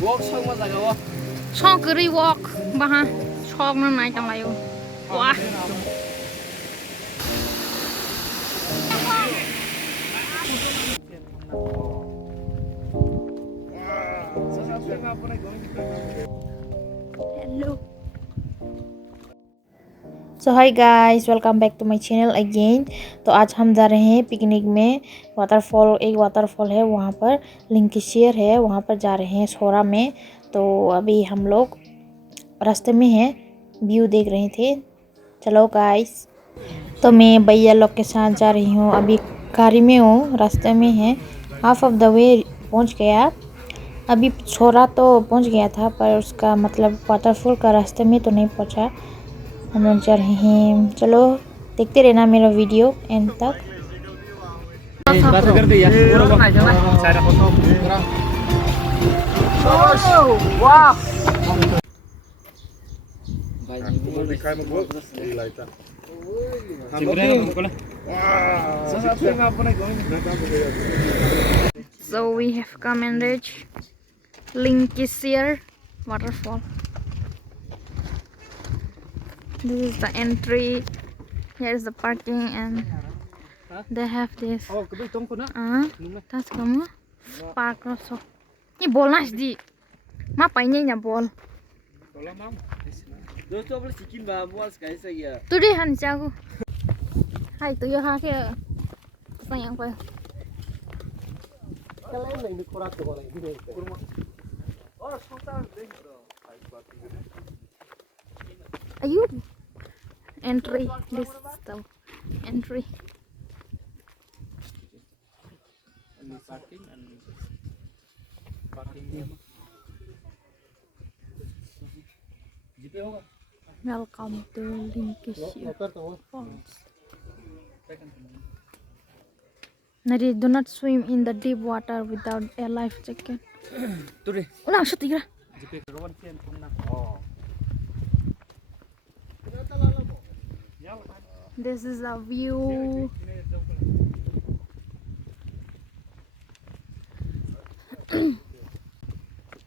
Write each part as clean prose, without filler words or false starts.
walk xong mà ra đâu? Xong cứ đi walk bà ha. Xong nó này trong này. Wow. Hello. So hi guys, welcome back to my channel again. तो आज हम जा रहे हैं picnic में waterfall, एक waterfall है वहाँ पर, लिंकिशियर है, वहाँ पर जा रहे हैं सोरा में। तो अभी हम लोग रास्ते में हैं, व्यू देख रहे थे। चलो गाइस, तो मैं भैया लोग के साथ जा रही हूँ, अभी गाड़ी में हूँ, रास्ते में है, हाफ ऑफ द वे पहुँच गया। अभी सोरा तो पहुँच गया था, पर उसका मतलब वाटरफॉल का रास्ते में तो नहीं पहुँचा। हम लोग जा रहे हैं, चलो देखते रहना मेरा वीडियो एंड तक। So we have come and reached Lynksiar waterfall. This is the entry. Here is the parking, and they have this. Tas kamu park also. Ini bol nas di. Mapanya nya bol. दोस्तों अपने सिक्किम बाबू कैसे गया? Tu deh han jago. Hai tu ya ha ke. Sayang pa. Kalian ini korat tuh orang ini. Oh, sultan deh. Ayu. Entry. This stuff. Entry. Welcome to Lynksiar Falls. Nari, do not swim in the deep water without a life jacket. Ulang shoot tiga. This is a view.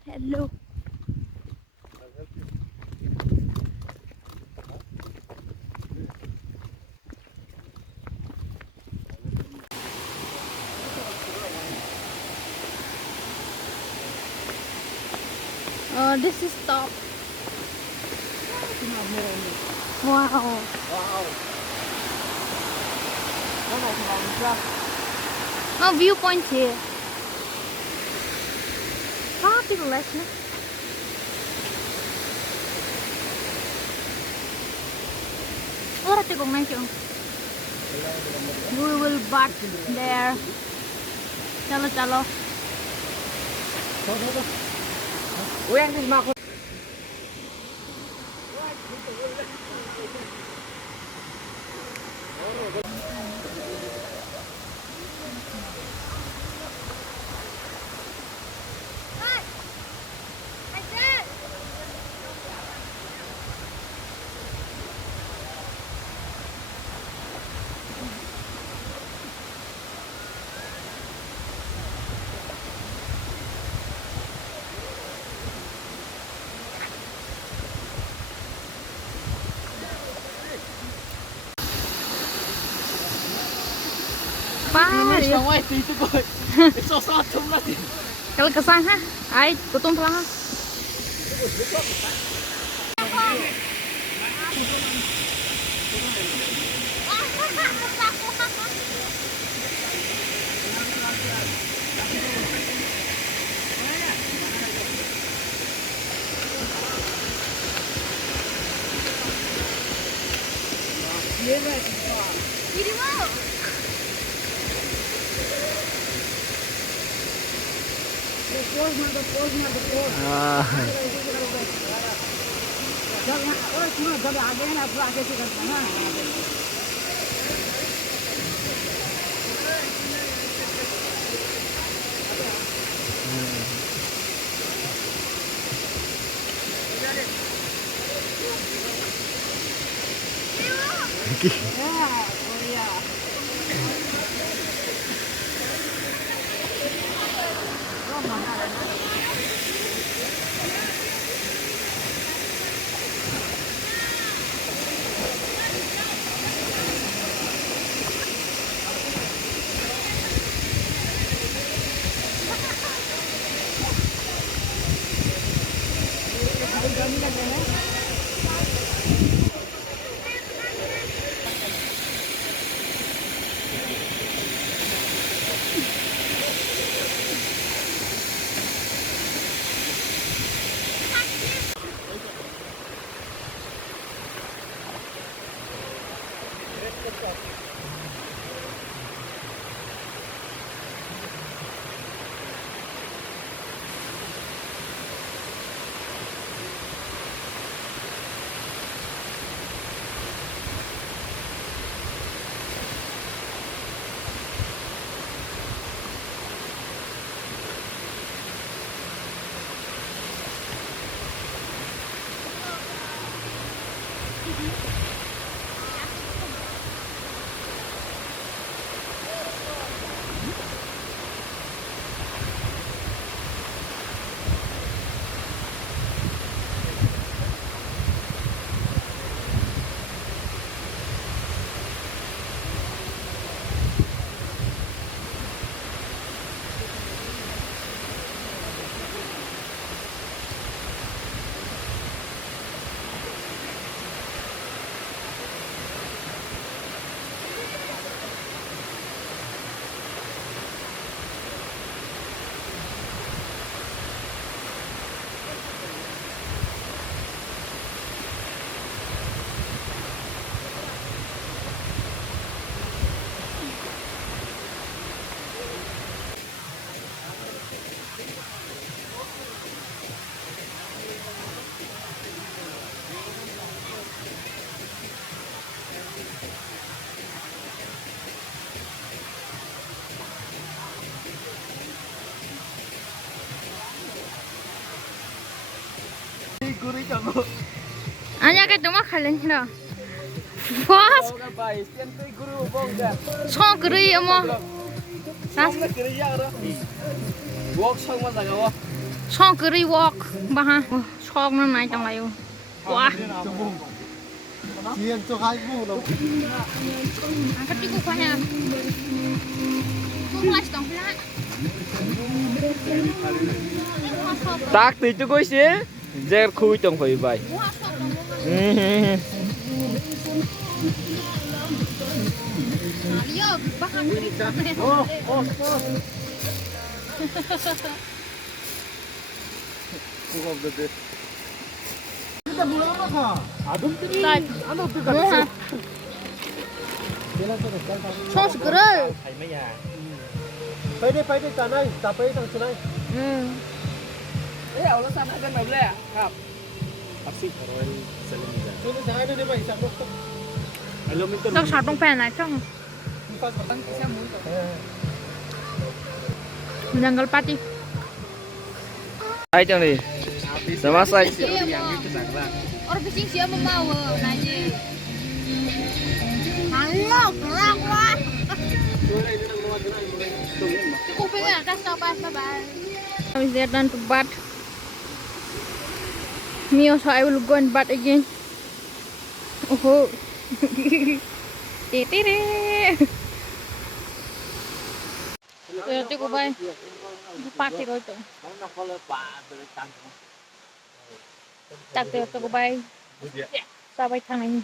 Hello. This is top. Wow. Oh, viewpoint here. Ah, people less. Ora te kong naik. We will back there. Chalo chalo. Uyan nih mak. Kalau kesan ha, ay kutung pelang ha. 아니야, 그 너무 갈래니라. 와, 성 그리 어머. 성 그리 walk 바하. 성은 많이 당라요. 와. Chiên cho hai vụ đâu. Angkat dulu kuahnya. Flash dong, flash. Tak tí cho cô xí giờ khui trong khỏi vậy Kita mulai apa? Adum tu ni. Anu tu kan. 성 그를. Pai đi tàn này, tà pai tàng trên này. Ê, nó sang bên mày lẹครับ Ini saya ada ni mai sama. 딱 자동 팬 알죠? menanggal pati. Ai chẳng đi sama saya Orang bising siapa mau nanya. Halo, kurang wah. Kupingnya atas apa sabar. Is there done to bat? Me also I will go and bat again. Oh. Titire. Tuyệt của bay. Bat thì rồi tu. Chắc tuyệt của bay. Sao bay thằng này nhỉ?